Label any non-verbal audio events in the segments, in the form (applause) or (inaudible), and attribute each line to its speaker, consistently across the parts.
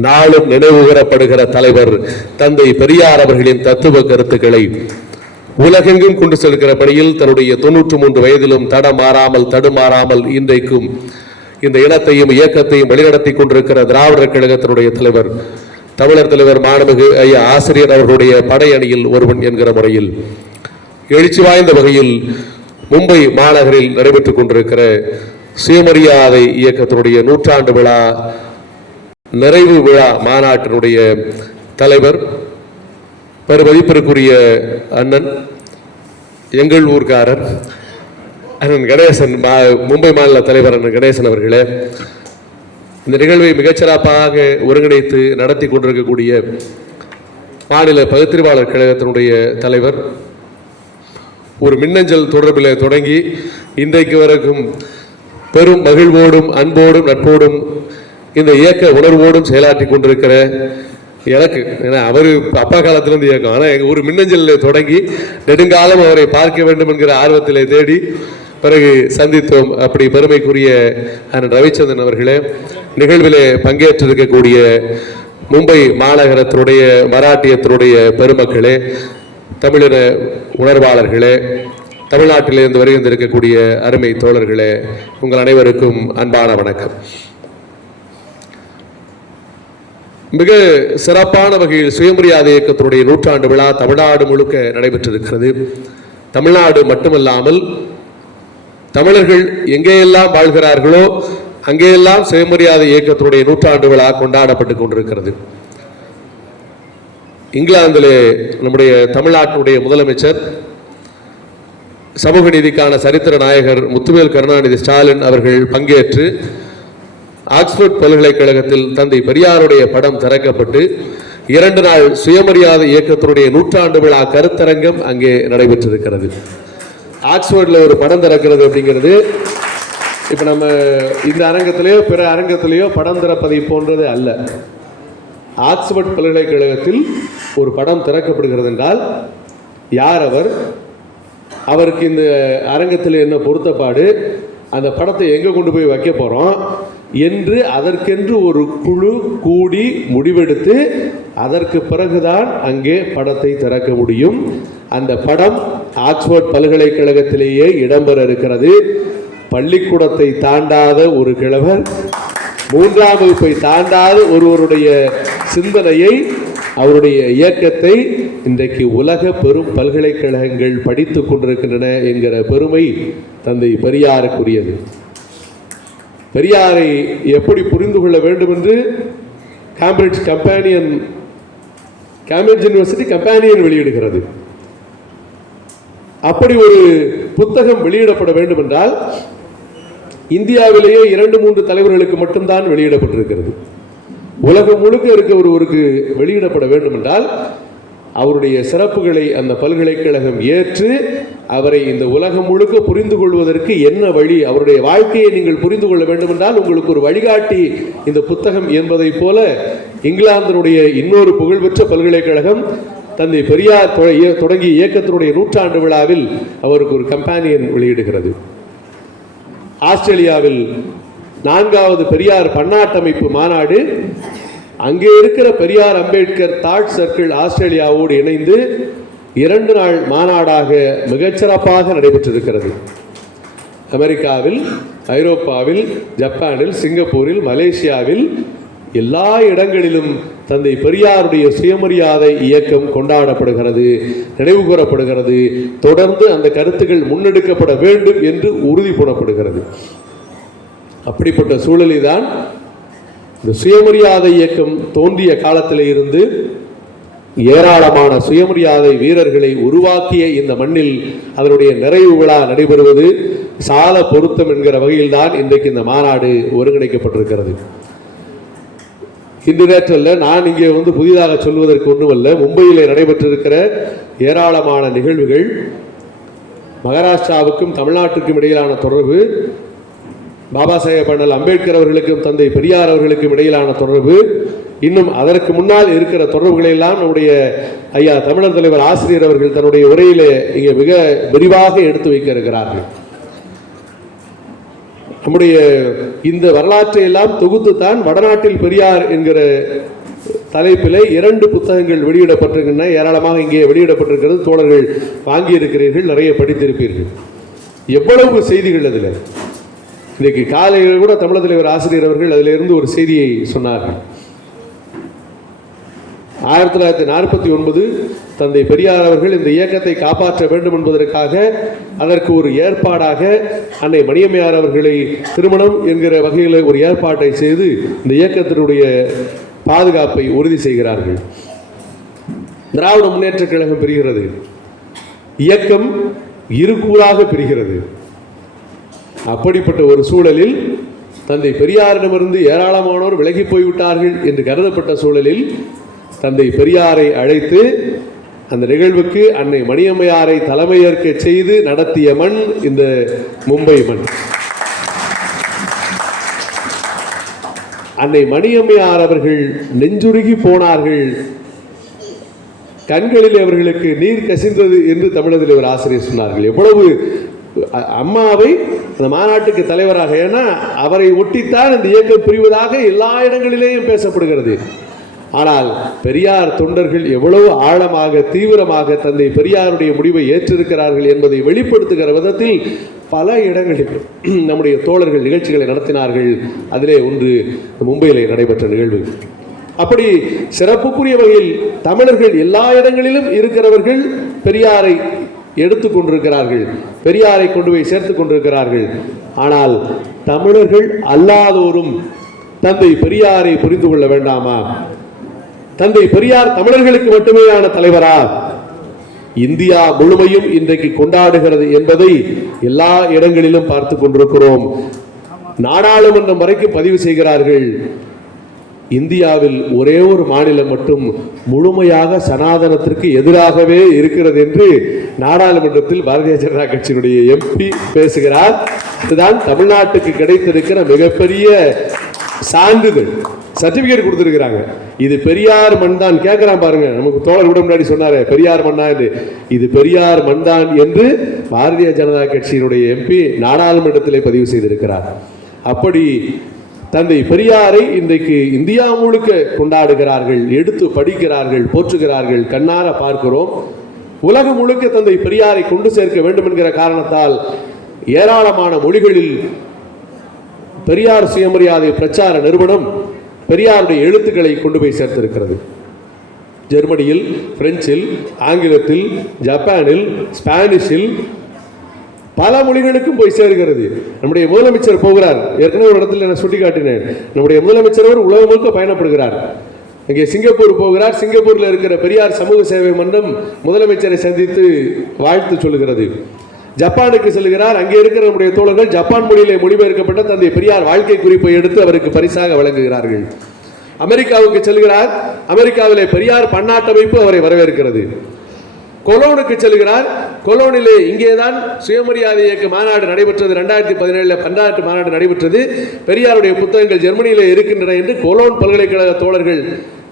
Speaker 1: நாளும் நினைவுகூரப்படுகிற தலைவர் தந்தை பெரியார் அவர்களின் தத்துவ கருத்துக்களை உலகெங்கும் கொண்டு செல்கிற பணியில் தன்னுடைய தொன்னூற்று மூன்று வயதிலும் தடமாறாமல் தடுமாறாமல் இன்றைக்கும் இந்த இனத்தையும் இயக்கத்தையும் வழிநடத்தி கொண்டிருக்கிற திராவிடர் கழகத்தினுடைய தலைவர் தமிழர் தலைவர் மாணமிகு ஐயா ஆசிரியர் அவர்களுடைய படையணியில் ஒருவன் என்கிற முறையில் எழுச்சி வாய்ந்த வகையில் மும்பை மாநகரில் நடைபெற்றுக் கொண்டிருக்கிற சுயமரியாதை இயக்கத்தினுடைய நூற்றாண்டு விழா நிறைவு விழா மாநாட்டினுடைய தலைவர் பெருமதிப்பிற்குரிய அண்ணன் எங்கள் ஊர்காரர் அண்ணன் கணேசன் மா- மும்பை மாநில தலைவர் அண்ணன் கணேசன் அவர்களே இந்த நிகழ்வை மிகச்சிறப்பாக ஒருங்கிணைத்து நடத்தி கொண்டிருக்கக்கூடிய மாநில பகுத்தறிவாளர் கழகத்தினுடைய தலைவர் ஒரு மின்னஞ்சல் தொடர்பில் தொடங்கி இன்றைக்கு வரைக்கும் பெரும் மகிழ்வோடும் அன்போடும் நட்போடும் இந்த இயக்க உணர்வோடும் செயலாற்றி கொண்டிருக்கிற எனக்கு ஏன்னா அவர் அப்பா காலத்திலிருந்து இயக்கம். ஆனால் எங்கள் ஒரு மின்னஞ்சலில் தொடங்கி நெடுங்காலம் அவரை பார்க்க வேண்டும் என்கிற ஆர்வத்திலே தேடி பிறகு சந்தித்தோம். அப்படி பெருமைக்குரிய அண்ணன் ரவிச்சந்திரன் அவர்களே நிகழ்விலே பங்கேற்றிருக்கக்கூடிய மும்பை மாநகரத்தினுடைய மராட்டியத்தினுடைய பெருமக்களே தமிழின உணர்வாளர்களே தமிழ்நாட்டிலிருந்து வருகின்றிருக்கக்கூடிய அருமை தோழர்களே உங்கள் அனைவருக்கும் அன்பான வணக்கம். மிக சிறப்பான வகையில் சுயமரியாதை இயக்கத்தினுடைய நூற்றாண்டு விழா தமிழ்நாடு முழுக்க நடைபெற்றிருக்கிறது. தமிழ்நாடு மட்டுமல்லாமல் தமிழர்கள் எங்கேயெல்லாம் வாழ்கிறார்களோ அங்கேயெல்லாம் சுயமரியாதை இயக்கத்தினுடைய நூற்றாண்டு விழா கொண்டாடப்பட்டு கொண்டிருக்கிறது. இங்கிலாந்திலே நம்முடைய தமிழ்நாட்டினுடைய முதலமைச்சர் சமூக நீதிக்கான சரித்திர நாயகர் முத்துவேல் கருணாநிதி ஸ்டாலின் அவர்கள் பங்கேற்று ஆக்ஸ்போர்ட் பல்கலைக்கழகத்தில் தந்தை பெரியாருடைய படம் திறக்கப்பட்டு இரண்டு நாள் சுயமரியாதை இயக்கத்தினுடைய நூற்றாண்டு விழா கருத்தரங்கம் அங்கே நடைபெற்றிருக்கிறது. ஆக்ஸ்போர்டில் ஒரு படம் திறக்கிறது அப்படிங்கிறது இப்போ நம்ம இந்த அரங்கத்திலேயோ பிற அரங்கத்திலேயோ படம் திறப்பதை போன்றது அல்ல. ஆக்ஸ்போர்ட் பல்கலைக்கழகத்தில் ஒரு படம் திறக்கப்படுகிறது என்றால் யார் அவர்? அவருக்கு இந்த அரங்கத்தில் என்ன பொருத்தப்பாடு? அந்த படத்தை எங்கே கொண்டு போய் வைக்க போகிறோம் என்று அதற்கென்று ஒரு குழு கூடி முடிவெடுத்து அதற்கு பிறகுதான் அங்கே படத்தை திறக்க முடியும். அந்த படம் ஆக்ஸ்போர்ட் பல்கலைக்கழகத்திலேயே இடம்பெற இருக்கிறது. பள்ளிக்கூடத்தை தாண்டாத ஒரு கிழவர் மூன்றாம் வகுப்பை தாண்டாத ஒருவருடைய சிந்தனையை அவருடைய இயக்கத்தை இன்றைக்கு உலக பெரும் பல்கலைக்கழகங்கள் படித்துக் கொண்டிருக்கின்றன என்கிற பெருமை தந்தை பெரியாருக்குரியது. பெரியாரை எப்படி புரிந்து கொள்ள வேண்டும் என்று Cambridge companion Cambridge university companion வெளியிடுகிறது. அப்படி ஒரு புத்தகம் வெளியிடப்பட வேண்டும் என்றால் இந்தியாவிலேயே இரண்டு மூன்று தலைவர்களுக்கு மட்டும்தான் வெளியிடப்பட்டிருக்கிறது. உலகம் முழுக்க இருக்க ஒருவருக்கு வெளியிடப்பட வேண்டும் என்றால் அவருடைய சிறப்புகளை அந்த பல்கலைக்கழகம் ஏற்று அவரை இந்த உலகம் முழுக்க புரிந்து கொள்வதற்கு என்ன வழி அவருடைய வாழ்க்கையை நீங்கள் புரிந்து கொள்ள வேண்டும் என்றால் உங்களுக்கு ஒரு வழிகாட்டி இந்த புத்தகம் என்பதைப் போல இங்கிலாந்தினுடைய இன்னொரு புகழ்பெற்ற பல்கலைக்கழகம் தந்தை பெரியார் தொடங்கிய இயக்கத்தினுடைய நூற்றாண்டு விழாவில் அவருக்கு ஒரு கம்பானியன் வெளியிடுகிறது. ஆஸ்திரேலியாவில் நான்காவது பெரியார் பன்னாட்டமைப்பு மாநாடு அங்கே இருக்கிற பெரியார் அம்பேத்கர் தாட் சர்க்கிள் ஆஸ்திரேலியாவோடு இணைந்து இரண்டு நாள் மாநாடாக மிகச்சிறப்பாக நடைபெற்றிருக்கிறது. அமெரிக்காவில் ஐரோப்பாவில் ஜப்பானில் சிங்கப்பூரில் மலேசியாவில் எல்லா இடங்களிலும் தந்தை பெரியாருடைய சுயமரியாதை இயக்கம் கொண்டாடப்படுகிறது நினைவு கூறப்படுகிறது தொடர்ந்து அந்த கருத்துக்கள் முன்னெடுக்கப்பட வேண்டும் என்று உறுதி போடப்படுகிறது அப்படிப்பட்ட சூழலில்தான் இந்த சுயமரியாதை இயக்கம் தோன்றிய காலத்தில் இருந்து ஏராளமான சுயமரியாதை வீரர்களை உருவாக்கிய இந்த மண்ணில் அதனுடைய நிறைவு விழா நடைபெறுவது சால பொருத்தம் என்கிற வகையில்தான் இன்றைக்கு இந்த மாநாடு ஒருங்கிணைக்கப்பட்டிருக்கிறது. இன்று நேற்றல்ல நான் இங்கே வந்து புதிதாக சொல்வதற்கு ஒன்றுமல்ல மும்பையில் நடைபெற்றிருக்கிற ஏராளமான நிகழ்வுகள் மகாராஷ்டிராவுக்கும் தமிழ்நாட்டுக்கும் இடையிலான தொடர்பு பாபா சாஹேப் அண்ணல் அம்பேத்கர் அவர்களுக்கும் தந்தை பெரியார் அவர்களுக்கும் இடையிலான தொடர்பு. இன்னும் அதற்கு முன்னால் இருக்கிற தொடர்புகளை எல்லாம் நம்முடைய ஐயா தமிழர் தலைவர் ஆசிரியர் அவர்கள் தன்னுடைய உரையிலே இங்கே மிக விரிவாக எடுத்து வைக்க இருக்கிறார்கள். நம்முடைய இந்த வரலாற்றை எல்லாம் தொகுத்து தான் வடநாட்டில் பெரியார் என்கிற தலைப்பிலே இரண்டு புத்தகங்கள் வெளியிடப்பட்டிருக்கின்றன. ஏராளமாக இங்கே வெளியிடப்பட்டிருக்கிறது. தோழர்கள் வாங்கியிருக்கிறீர்கள் நிறைய படித்திருப்பீர்கள். எவ்வளவு செய்திகள் அதில்? இன்றைக்கு காலையில் கூட தமிழக தலைவர் ஆசிரியர் அவர்கள் அதிலிருந்து ஒரு செய்தியை சொன்னார்கள் ஆயிரத்தி தொள்ளாயிரத்தி நாற்பத்தி ஒன்பது தந்தை பெரியார் அவர்கள் இந்த இயக்கத்தை காப்பாற்ற வேண்டும் என்பதற்காக அதற்கு ஒரு ஏற்பாடாக அன்னை மணியம்மையார் அவர்களை திருமணம் என்கிற வகையில் ஒரு ஏற்பாட்டை செய்து இந்த இயக்கத்தினுடைய பாதுகாப்பை உறுதி செய்கிறார்கள். திராவிட முன்னேற்ற கழகம் பெறுகிறது இயக்கம் இருக்கூறாக பிரிகிறது. அப்படிப்பட்ட ஒரு சூழலில் தந்தை பெரியாரிடமிருந்து ஏராளமானோர் விலகி போய்விட்டார்கள் என்று கருதப்பட்ட சூழலில் தந்தை பெரியாரை அழைத்து அந்த நிகழ்வுக்கு அன்னை மணியம்மையாரை தலைமையேற்க செய்து நடத்திய மண் இந்த மும்பை மண். அன்னை மணியம்மையார் அவர்கள் நெஞ்சுருகி போனார்கள். கண்களில் அவர்களுக்கு நீர் கசிந்தது என்று தமிழகத்தில் ஒரு ஆசிரியர் சொன்னார்கள். எவ்வளவு அம்மாவை அந்த மாநாட்டுக்கு தலைவராக ஏன்னா அவரை ஒட்டித்தான் இந்த இயக்கம் பிரிவதாக எல்லா இடங்களிலேயும் பேசப்படுகிறது. ஆனால் பெரியார் தொண்டர்கள் எவ்வளவு ஆழமாக தீவிரமாக தந்தை பெரியாருடைய முடிவை ஏற்றிருக்கிறார்கள் என்பதை வெளிப்படுத்துகிற விதத்தில் பல இடங்களில் (clears throat) நம்முடைய தோழர்கள் நிகழ்ச்சிகளை நடத்தினார்கள். அதிலே ஒன்று மும்பையிலே நடைபெற்ற நிகழ்வு. அப்படி சிறப்புக்குரிய வகையில் தமிழர்கள் எல்லா இடங்களிலும் இருக்கிறவர்கள் பெரியாரை எடுத்து கொண்டிருக்கிறார்கள் பெரியாரை கொண்டு போய் சேர்த்து கொண்டிருக்கிறார்கள். ஆனால் தமிழர்கள் அல்லாதோரும் தந்தை பெரியாரை புரிந்து கொள்ள வேண்டாமா? தந்தை பெரியார் தமிழர்களுக்கு மட்டுமேயான தலைவரா? இந்தியா முழுமையும் இன்றைக்கு கொண்டாடுகிறது என்பதை எல்லா இடங்களிலும் பார்த்து கொண்டிருக்கிறோம். நாடாளுமன்றம் வரைக்கும் பதிவு செய்கிறார்கள். இந்தியாவில் ஒரே ஒரு மாநிலம் மட்டும் முழுமையாக சனாதனத்திற்கு எதிராகவே இருக்கிறது என்று நாடாளுமன்றத்தில் பாரதிய ஜனதா கட்சியினுடைய எம்பி பேசுகிறார். இதுதான் தமிழ்நாட்டுக்கு கிடைத்திருக்கிற மிகப்பெரிய சான்றிதழ் சர்டிபிகேட் கொடுத்துருக்குறாங்க. இது பெரியார் மண் தான். கேட்கிறான் பாருங்க. நமக்கு தோழர் கூட முன்னாடி சொன்னாரு பெரியார் மண்ணா என்று. இது பெரியார் மண் தான் என்று பாரதிய ஜனதா கட்சியினுடைய எம்பி நாடாளுமன்றத்திலே பதிவு செய்திருக்கிறார். அப்படி தந்தை பெரியாரை இன்றைக்கு இந்தியா முழுக்க கொண்டாடுகிறார்கள் எடுத்து படிக்கிறார்கள் போற்றுகிறார்கள் கண்ணார பார்க்கிறோம். உலகம் முழுக்க தந்தை பெரியாரை கொண்டு சேர்க்க வேண்டும் என்கிற காரணத்தால் ஏராளமான மொழிகளில் பெரியார் சுயமரியாதை பிரச்சார நிறுவனம் பெரியாருடைய எழுத்துக்களை கொண்டு போய் சேர்த்திருக்கிறது. ஜெர்மனியில் பிரெஞ்சில் ஆங்கிலத்தில் ஜப்பானில் ஸ்பானிஷில் பல மொழிகளுக்கும் போய் சேர்கிறது. நம்முடைய முதலமைச்சர் போகிறார். ஏற்கனவே ஒரு இடத்துல நான் சுட்டிக்காட்டினேன். நம்முடைய முதலமைச்சர் அவர் உலகம் முழுக்க பயணப்படுகிறார். இங்கே சிங்கப்பூர் போகிறார். சிங்கப்பூரில் இருக்கிற பெரியார் சமூக சேவை மன்றம் முதலமைச்சரை சந்தித்து வாழ்த்து சொல்லுகிறது. ஜப்பானுக்கு செல்கிறார். அங்கே இருக்கிற நம்முடைய தோழர்கள் ஜப்பான் மொழியிலே மொழிபெயர்க்கப்பட்ட தந்தை பெரியார் வாழ்க்கை குறிப்பை எடுத்து அவருக்கு பரிசாக வழங்குகிறார்கள். அமெரிக்காவுக்கு செல்கிறார். அமெரிக்காவிலே பெரியார் பன்னாட்டமைப்பு அவரை வரவேற்கிறது. கொலோனுக்கு செல்கிறார். கொலோனிலே இங்கேதான் சுயமரியாதை இயக்க மாநாடு நடைபெற்றது. ரெண்டாயிரத்தி பதினேழுல பன்னாட்டு மாநாடு நடைபெற்றது. பெரியாருடைய புத்தகங்கள் ஜெர்மனியிலே இருக்கின்றன என்று கொலோன் பல்கலைக்கழக தோழர்கள்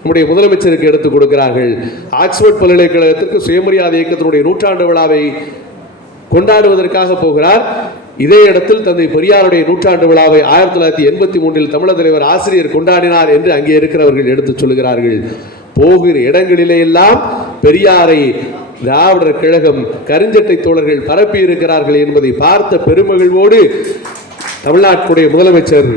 Speaker 1: நம்முடைய முதலமைச்சருக்கு எடுத்துக் கொடுக்கிறார்கள். ஆக்ஸ்போர்ட் பல்கலைக்கழகத்திற்கு சுயமரியாதை இயக்கத்தினுடைய நூற்றாண்டு விழாவை கொண்டாடுவதற்காக போகிறார். இதே இடத்தில் தந்தை பெரியாருடைய நூற்றாண்டு விழாவை ஆயிரத்தி தொள்ளாயிரத்தி எண்பத்தி மூன்றில் தமிழக தலைவர் ஆசிரியர் கொண்டாடினார் என்று அங்கே இருக்கிறவர்கள் எடுத்துச் சொல்கிறார்கள். போகிற இடங்களிலே எல்லாம் பெரியாரை திராவிடர் கழகம் கருஞ்சட்டை தோழர்கள் பரப்பி இருக்கிறார்கள் என்பதை பார்த்த பெருமகிழ்வோடு தமிழ்நாட்டுடைய முதலமைச்சர்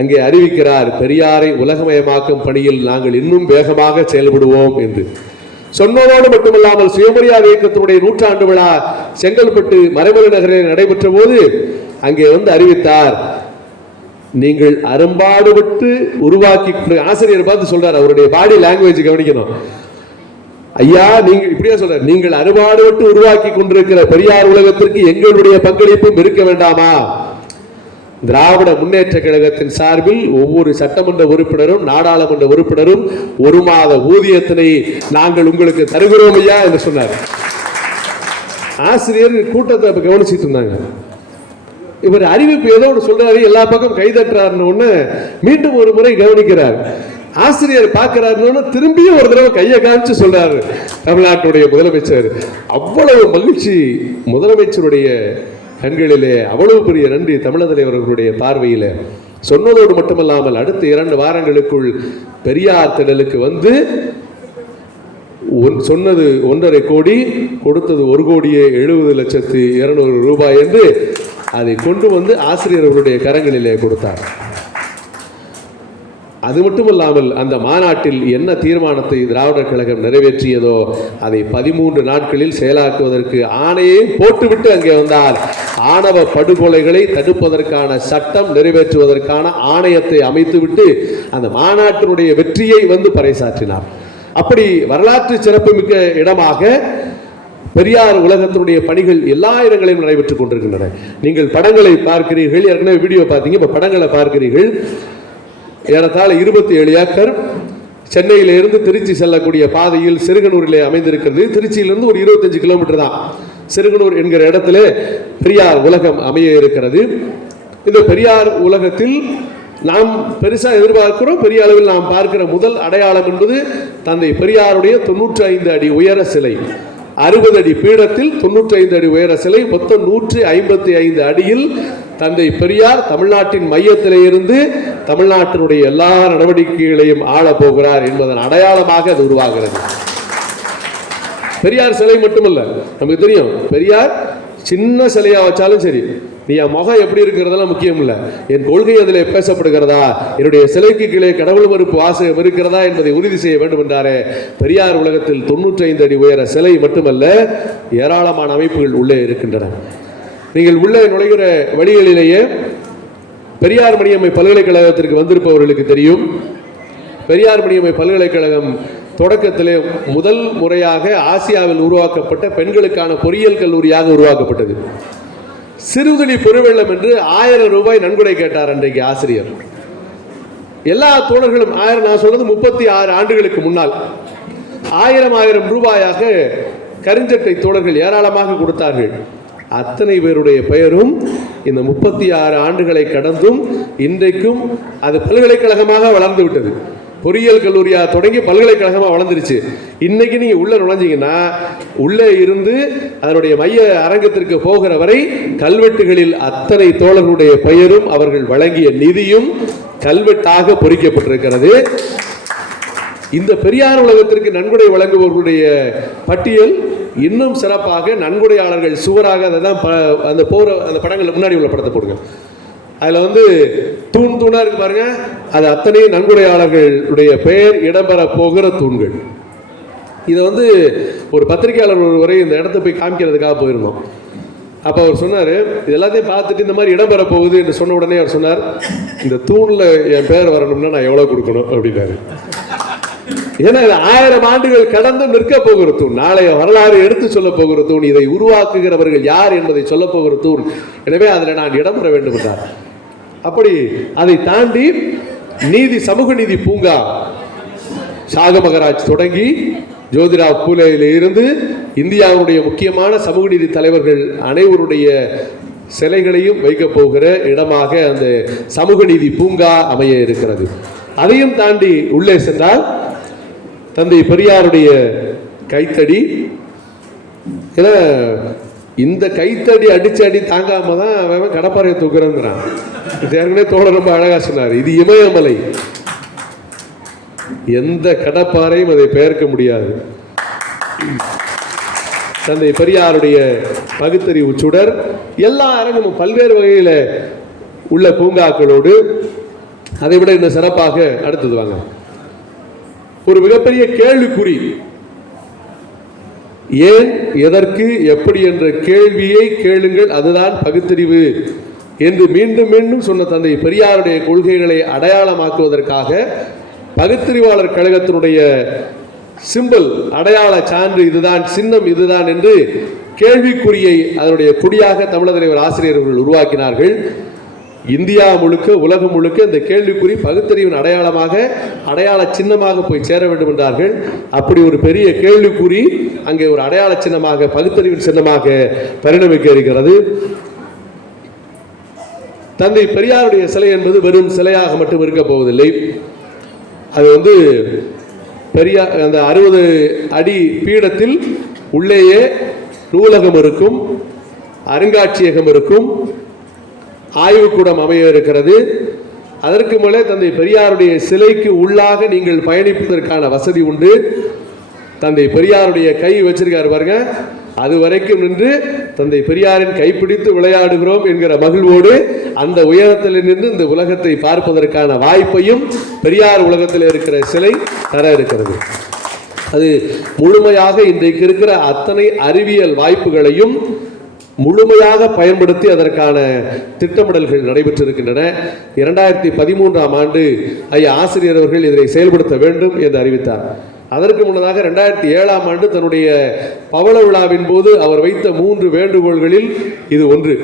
Speaker 1: அங்கே அறிவிக்கிறார் பெரியாரை உலகமயமாக்கும் பணியில் நாங்கள் இன்னும் வேகமாக செயல்படுவோம் என்று. சொன்னதோடு மட்டுமல்லாமல் சுயமரியாதை இயக்கத்தினுடைய நூற்றாண்டு விழா செங்கல்பட்டு மறைமலை நகரில் நடைபெற்ற போது அங்கே வந்து அறிவித்தார் நீங்கள் அரும்பாடுபட்டு உருவாக்கி ஆசிரியர் பார்த்து சொல்றார் அவருடைய பாடி லாங்குவேஜ் கவனிக்கணும். ஐயா நீங்க இப்படியா சொல்ற நீங்கள் அறுபாடுபட்டு உருவாக்கி கொண்டிருக்கிற பெரியார் உலகத்திற்கு எங்களுடைய பங்களிப்பும் இருக்க வேண்டாமா? திராவிட முன்னேற்ற கழகத்தின் சார்பில் ஒவ்வொரு சட்டமன்ற உறுப்பினரும் நாடாளுமன்ற உறுப்பினரும் ஒரு மாத ஊதியத்தினை நாங்கள் உங்களுக்கு தருகிறோம் ஐயா என்று சொன்னார். ஆசிரியர் கூட்டத்தை கவனிச்சிட்டு இருந்தாங்க. இவர் அறிவிப்பு ஏதோ ஒன்று சொல்றாரு எல்லா பக்கம் கைதட்டுறாருன்னு ஒண்ணு மீண்டும் ஒரு முறை கவனிக்கிறார். ஆசிரியர் பார்க்கிறாருன்னு திரும்பியும் ஒரு தடவை கையை காமிச்சு சொல்றாரு தமிழ்நாட்டுடைய முதலமைச்சர். அவ்வளவு மகிழ்ச்சி முதலமைச்சருடைய கண்களிலே அவ்வளவு பெரிய நன்றி தமிழக தலைவர்களுடைய பார்வையில. சொன்னதோடு மட்டுமல்லாமல் அடுத்த இரண்டு வாரங்களுக்குள் பெரியார் திடலுக்கு வந்து ஒன் சொன்னது ஒன்றரை கோடி கொடுத்தது ஒரு கோடியே எழுபது லட்சத்து இருநூறு ரூபாய் என்று அதை கொண்டு வந்து ஆசிரியர்களுடைய கரங்களிலே கொடுத்தார். அது மட்டுமல்லாமல் அந்த மாநாட்டில் என்ன தீர்மானத்தை திராவிடர் கழகம் நிறைவேற்றியதோ அதை பதிமூன்று நாட்களில் செயலாக்குவதற்கு ஆணையை போட்டுவிட்டு அங்கே வந்தார். ஆணவ படுகொலைகளை தடுப்பதற்கான சட்டம் நிறைவேற்றுவதற்கான ஆணையத்தை அமைத்துவிட்டு அந்த மாநாட்டினுடைய வெற்றியை வந்து பறைசாற்றினார். அப்படி வரலாற்று சிறப்புமிக்க இடமாக பெரியார் உலகத்தினுடைய பணிகள் எல்லா இடங்களிலும் நடைபெற்றுக் கொண்டிருக்கின்றன. நீங்கள் படங்களை பார்க்கிறீர்கள் ஏற்கனவே வீடியோ பார்த்தீங்க இப்போ படங்களை பார்க்கிறீர்கள். ஏறத்தாழ இருபத்தி ஏழு ஏக்கர் சென்னையிலிருந்து திருச்சி செல்லக்கூடிய பாதையில் சிறுகனூரிலே அமைந்திருக்கிறது. திருச்சியிலிருந்து ஒரு இருபத்தஞ்சு கிலோமீட்டர் தான். சிறுகனூர் என்கிற இடத்துல பெரியார் உலகம் அமைய இருக்கிறது. இந்த பெரியார் உலகத்தில் நாம் பெருசாக எதிர்பார்க்கிறோம். பெரிய அளவில் நாம் பார்க்கிற முதல் அடையாளம் என்பது தந்தை பெரியாருடைய தொண்ணூற்றி ஐந்து அடி உயர சிலை. அறுபது அடி பீடத்தில் தொன்னூற்றி ஐந்து அடி உயர சிலை மொத்தம் நூற்றி ஐம்பத்தி ஐந்து அடியில் தந்தை பெரியார் தமிழ்நாட்டின் மையத்திலே இருந்து தமிழ்நாட்டினுடைய எல்லா நடவடிக்கைகளையும் ஆளப் போகிறார் என்பதன் அடையாளமாக அது உருவாகிறது. பெரியார் சிலை மட்டுமல்ல நமக்கு தெரியும் பெரியார் சின்ன சிலையா வச்சாலும் சரி நீ என் முகம் எப்படி இருக்கிறதெல்லாம் முக்கியம் இல்லை. என் கொள்கை அதில் பேசப்படுகிறதா? என்னுடைய சிலைக்கு கீழே கடவுள் மறுப்பு வாசகம் இருக்கிறதா என்பதை உறுதி செய்ய வேண்டும் என்றாரே. பெரியார் உலகத்தில் தொண்ணூற்றி ஐந்து அடி உயர சிலை மட்டுமல்ல ஏராளமான அமைப்புகள் உள்ளே இருக்கின்றன. நீங்கள் உள்ளே நுழைகிற வழிகளிலேயே பெரியார் மணியம்மை பல்கலைக்கழகத்திற்கு வந்திருப்பவர்களுக்கு தெரியும். பெரியார் மணியம்மை பல்கலைக்கழகம் தொடக்கத்திலே முதல் முறையாக ஆசியாவில் உருவாக்கப்பட்ட பெண்களுக்கான பொறியியல் கல்லூரியாக உருவாக்கப்பட்டது. சிறுதுளி பெருவெள்ளம் என்று ஆயிரம் ரூபாய் நன்கொடை கேட்டார் அன்றைக்கு ஆசிரியர். எல்லா தோழர்களும் ஆயிரம் நான் சொல்றது முப்பத்தி ஆறு ஆண்டுகளுக்கு முன்னால் ஆயிரம் ஆயிரம் ரூபாயாக கருஞ்சட்டை தோழர்கள் ஏராளமாக கொடுத்தார்கள். அத்தனை பேருடைய பெயரும் இந்த முப்பத்தி ஆறு ஆண்டுகளை கடந்தும் இன்றைக்கும் அது பல்கலைக்கழகமாக வளர்ந்து விட்டது. பொறியியல் கல்லூரியாக தொடங்கி பல்கலைக்கழகமாக வளர்ந்துருச்சு. இன்னைக்கு நீங்கள் உள்ளே நுழைஞ்சீங்கன்னா உள்ளே இருந்து அதனுடைய மைய அரங்கத்திற்கு போகிற வரை கல்வெட்டுகளில் அத்தனை தோழர்களுடைய பெயரும் அவர்கள் வழங்கிய நிதியும் கல்வெட்டாக பொறிக்கப்பட்டிருக்கிறது. இந்த பெரியார் உலகத்திற்கு நன்கொடை வழங்குபவர்களுடைய பட்டியல் இன்னும் சிறப்பாக நன்கொடையாளர்கள் சுவராக அதை தான் ப- அந்த போகிற அந்த படங்கள் முன்னாடி உள்ள படத்தை போடுங்க. அதில் வந்து தூண் தூணாக இருக்கு பாருங்க. அது அத்தனையும் நன்கொடையாளர்களுடைய பெயர் இடம்பெற போகிற தூண்கள். இதை வந்து ஒரு பத்திரிகையாளர் ஒரு வரை இந்த இடத்த போய் காமிக்கிறதுக்காக போயிருந்தோம். அப்போ அவர் சொன்னார் இது எல்லாத்தையும் பார்த்துட்டு இந்த மாதிரி இடம்பெற போகுது என்று சொன்ன உடனே அவர் சொன்னார் இந்த தூணில் என் பேர் வரணும்னா நான் எவ்வளோ கொடுக்கணும்? அப்படின்னாரு. ஏன்னா ஆயிரம் ஆண்டுகள் கடந்து நிற்க போகிற தூண் நாளைய வரலாறு எடுத்து சொல்ல போகிற தூண் இதை உருவாக்குகிறவர்கள் யார் என்பதை சொல்ல போகிற தூண். எனவே அதில் நான் இடம்பெற வேண்டும் என்றார். அப்படி அதை தாண்டி நீதி சமூக நீதி பூங்கா சாக மகராஜ் தொடங்கி ஜோதிராவ் பூலேயில் இருந்து இந்தியாவுடைய முக்கியமான சமூக நீதி தலைவர்கள் அனைவருடைய சிலைகளையும் வைக்கப் போகிற இடமாக அந்த சமூக நீதி பூங்கா அமைய இருக்கிறது. அதையும் தாண்டி உள்ளே சென்றால் தந்தை பெரியாருடைய கைத்தடி. ஏன்னா இந்த கைத்தடி அடிச்சு அடி தாங்காம தான் அவன் கடப்பாறையை தூக்குறேங்கிறான் இது ஏற்கனவே தோழர் ரொம்ப அழகா சொன்னார். இது இமயமலை. எந்த கடப்பாறையும் அதை பெயர்க்க முடியாது. தந்தை பெரியாருடைய பகுத்தறிவு சுடர். எல்லா அரங்கமும் பல்வேறு வகையில் உள்ள பூங்காக்களோடு அதை விட இன்னும் சிறப்பாக அடுத்தது வாங்க. ஒரு மிகப்பெரிய கேள்விக்குறி. ஏன் எதற்கு எப்படி என்ற கேள்வியை கேளுங்கள் அதுதான் பகுத்தறிவு என்று மீண்டும் மீண்டும் சொன்ன தந்தை பெரியாருடைய கொள்கைகளை அடையாளமாக்குவதற்காக பகுத்தறிவாளர் கழகத்தினுடைய சிம்பல் அடையாள சான்று இதுதான் சின்னம் இதுதான் என்று கேள்விக்குறியை அதனுடைய குடியாக தமிழக தலைவர் ஆசிரியர்கள் உருவாக்கினார்கள். இந்தியா முழுக்க உலகம் முழுக்க இந்த கேள்விக்குறி பகுத்தறிவின் அடையாளமாக அடையாள சின்னமாக போய் சேர வேண்டும் என்றார்கள். அப்படி ஒரு பெரிய கேள்விக்குறி அங்கே ஒரு அடையாள சின்னமாக பகுத்தறிவின் சின்னமாக பரிணமிக்க இருக்கிறது. தந்தை பெரியாருடைய சிலை என்பது வெறும் சிலையாக மட்டும் இருக்க போவதில்லை. அது வந்து பெரியார் அந்த அறுபது அடி பீடத்தில் உள்ளேயே நூலகம் இருக்கும் அருங்காட்சியகம் இருக்கும். ஆய்வுக்கூடம் அமைய இருக்கிறது அதற்கு மேலே தந்தை பெரியாருடைய சிலைக்கு உள்ளாக நீங்கள் பயணிப்பதற்கான வசதி உண்டு. தந்தை பெரியாருடைய கை வச்சிருக்காரு பாருங்க. அது வரைக்கும் நின்று தந்தை பெரியாரின் கைப்பிடித்து விளையாடுகிறோம் என்கிற மகிழ்வோடு அந்த உயரத்தில் நின்று இந்த உலகத்தை பார்ப்பதற்கான வாய்ப்பையும் பெரியார் உலகத்தில் இருக்கிற சிலை தர இருக்கிறது. அது முழுமையாக இன்றைக்கு இருக்கிற அத்தனை அறிவியல் வாய்ப்புகளையும் முழுமையாக பயன்படுத்தி அதற்கான திட்டமிடல்கள் நடைபெற்றிருக்கின்றன. இரண்டாயிரத்தி பதிமூன்றாம் ஆண்டு ஐயா ஆசிரியர் அவர்கள் இதனை செயல்படுத்த வேண்டும் என்று அறிவித்தார். அதற்கு முன்னதாக ரெண்டாயிரத்தி ஏழாம் ஆண்டு தன்னுடைய பவள விழாவின் போது அவர் வைத்த மூன்று வேண்டுகோள்களில் இது ஒன்று.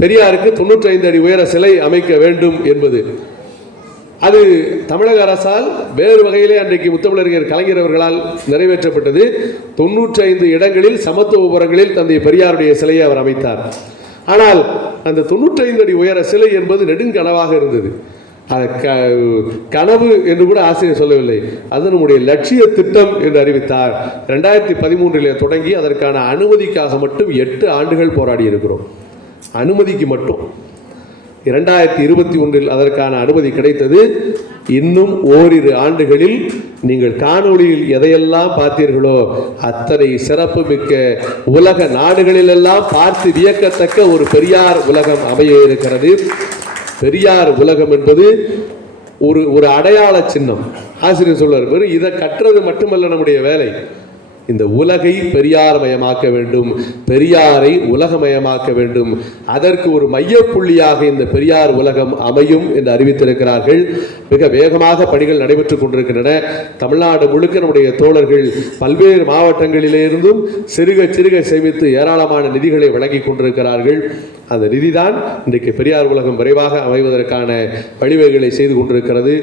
Speaker 1: பெரியாருக்கு தொண்ணூற்றி ஐந்து அடி உயர சிலை அமைக்க வேண்டும் என்பது. அது தமிழக அரசால் வேறு வகையிலே அன்றைக்கு முத்தமிழறிஞர் கலைஞர் அவர்களால் நிறைவேற்றப்பட்டது. தொன்னூற்றி ஐந்து இடங்களில் சமத்துவபுரங்களில் தந்தை பெரியாருடைய சிலையை அவர் அமைத்தார். ஆனால் அந்த தொண்ணூற்றி ஐந்து அடி உயர சிலை என்பது நெடுங்கனவாக இருந்தது. க- கனவு என்று கூட ஆசிரியர் சொல்லவில்லை. அது நம்முடைய லட்சிய திட்டம் என்று அறிவித்தார். ரெண்டாயிரத்தி பதிமூன்றில் தொடங்கி அதற்கான அனுமதிக்காக மட்டும் எட்டு ஆண்டுகள் போராடி இருக்கிறோம் அனுமதிக்கு மட்டும். இரண்டாயிரத்தி இருபத்தி ஒன்றில் அதற்கான அனுமதி கிடைத்தது. இன்னும் ஓரிரு ஆண்டுகளில் நீங்கள் காணொளியில் எதையெல்லாம் பார்த்தீர்களோ அத்தனை சிறப்பு மிக்க உலக நாடுகளிலெல்லாம் பார்த்து வியக்கத்தக்க ஒரு பெரியார் உலகம் அமைய இருக்கிறது. பெரியார் உலகம் என்பது ஒரு ஒரு அடையாள சின்னம். ஆசிரியர் சொல்வார் இதை கட்டுறது மட்டுமல்ல நம்முடைய வேலை. இந்த உலகை பெரியார் மயமாக்க வேண்டும் பெரியாரை உலகமயமாக்க வேண்டும். அதற்கு ஒரு மையப்புள்ளியாக இந்த பெரியார் உலகம் அமையும் என்று அறிவித்திருக்கிறார்கள். மிக வேகமாக பணிகள் நடைபெற்றுக் கொண்டிருக்கின்றன. தமிழ்நாடு முழுக்க நம்முடைய தோழர்கள் பல்வேறு மாவட்டங்களிலிருந்தும் சிறுக சிறுக சேமித்து ஏராளமான நிதிகளை வழங்கிக் கொண்டிருக்கிறார்கள். அந்த நிதிதான் இன்றைக்கு பெரியார் உலகம் விரைவாக அமைவதற்கான வழிவகைகளை செய்து கொண்டிருக்கிறது.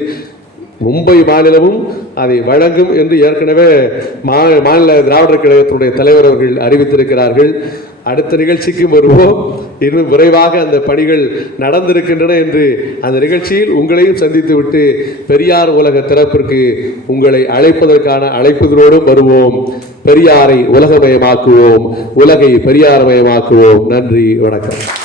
Speaker 1: மும்பை மாநிலமும் அதை வழங்கும் என்று ஏற்கனவே மா- மாநில திராவிடர் கழகத்தினுடைய தலைவர் அவர்கள் அறிவித்திருக்கிறார்கள். அடுத்த நிகழ்ச்சிக்கும் வருவோம். இன்னும் விரைவாக அந்த பணிகள் நடந்திருக்கின்றன என்று அந்த நிகழ்ச்சியில் உங்களையும் சந்தித்துவிட்டு பெரியார் உலக திறப்பிற்கு உங்களை அழைப்பதற்கான அழைப்புகளோடும் வருவோம். பெரியாரை உலகமயமாக்குவோம். உலகை பெரியார்மயமாக்குவோம். நன்றி வணக்கம்.